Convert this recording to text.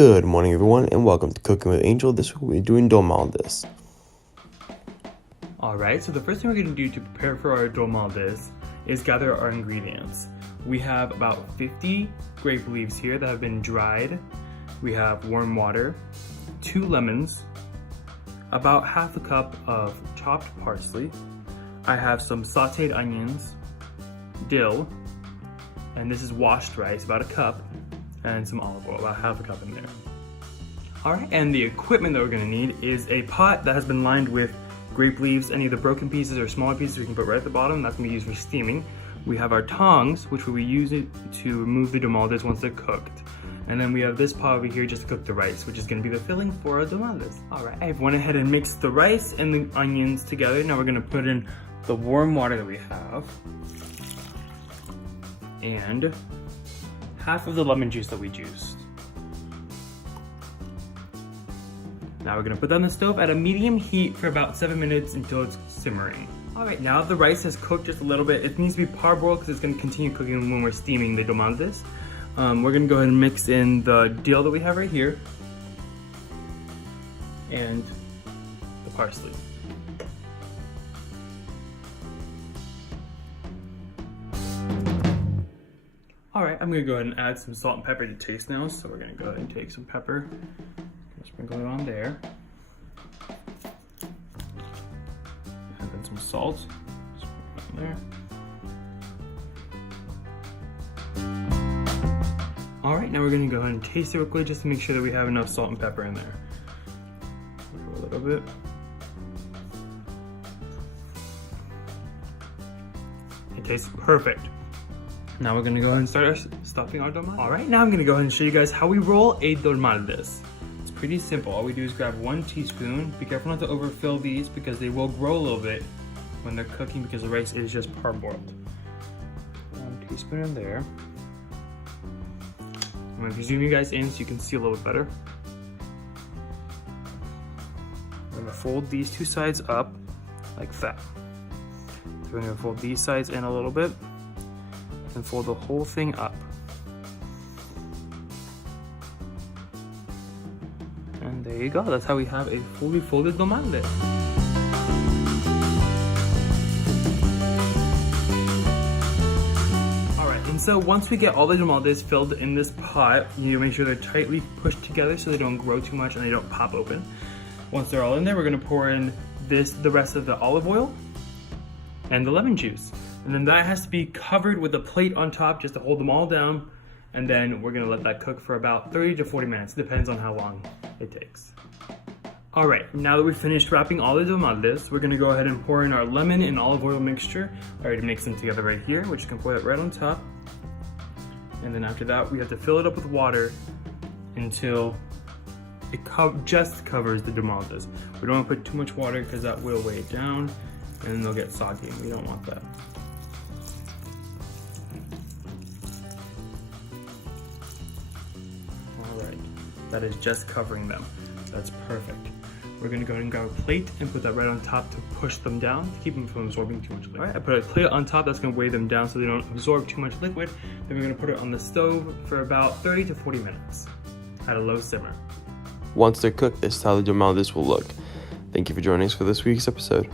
Good morning, everyone, and welcome to Cooking with Angel. This week we're doing dolmaldes. Alright, so the first thing we're going to do to prepare for our dolmaldes is gather our ingredients. We have about 50 grape leaves here that have been dried. We have warm water, 2 lemons, about half a cup of chopped parsley. I have some sauteed onions, dill, and this is washed rice, about a cup, and some olive oil, about half a cup in there. Alright, and the equipment that we're going to need is a pot that has been lined with grape leaves. Any of the broken pieces or smaller pieces we can put right at the bottom. That's going to be used for steaming. We have our tongs, which we use it to remove the dolmaldes once they're cooked. And then we have this pot over here just to cook the rice, which is going to be the filling for our dolmaldes. Alright, I've went ahead and mixed the rice and the onions together. Now we're going to put in the warm water that we have. And half of the lemon juice that we juiced. Now we're gonna put that on the stove at a medium heat for about 7 minutes until it's simmering. All right, now the rice has cooked just a little bit. It needs to be parboiled because it's gonna continue cooking when we're steaming the dolmaldes. We're gonna go ahead and mix in the dill that we have right here and the parsley. All right, I'm gonna go ahead and add some salt and pepper to taste now. So we're gonna go ahead and take some pepper, sprinkle it on there. And then some salt, sprinkle it on there. All right, now we're gonna go ahead and taste it real quick just to make sure that we have enough salt and pepper in there. A little bit. It tastes perfect. Now we're gonna go ahead and start stuffing our dolmaldes. All right, now I'm gonna go ahead and show you guys how we roll a dolmaldes. It's pretty simple. All we do is grab 1 teaspoon. Be careful not to overfill these because they will grow a little bit when they're cooking because the rice is just parboiled. 1 teaspoon in there. I'm gonna zoom you guys in so you can see a little bit better. I'm gonna fold these 2 sides up like that. So we're gonna fold these sides in a little bit and fold the whole thing up. And there you go, that's how we have a fully folded dolmalde. Alright, and so once we get all the dolmaldes filled in this pot, you need to make sure they're tightly pushed together so they don't grow too much and they don't pop open. Once they're all in there, we're gonna pour in the rest of the olive oil and the lemon juice. And then that has to be covered with a plate on top just to hold them all down. And then we're gonna let that cook for about 30 to 40 minutes. Depends on how long it takes. All right, now that we've finished wrapping all the dolmaldes, we're gonna go ahead and pour in our lemon and olive oil mixture. I already mixed them together right here, which you can pour it right on top. And then after that, we have to fill it up with water until it just covers the dolmaldes. We don't wanna put too much water because that will weigh it down and then they'll get soggy and we don't want that. That is just covering them. That's perfect. We're gonna go ahead and grab a plate and put that right on top to push them down, to keep them from absorbing too much liquid. All right, I put a plate on top that's gonna weigh them down so they don't absorb too much liquid. Then we're gonna put it on the stove for about 30 to 40 minutes at a low simmer. Once they're cooked, this is how the dolmaldes will look. Thank you for joining us for this week's episode.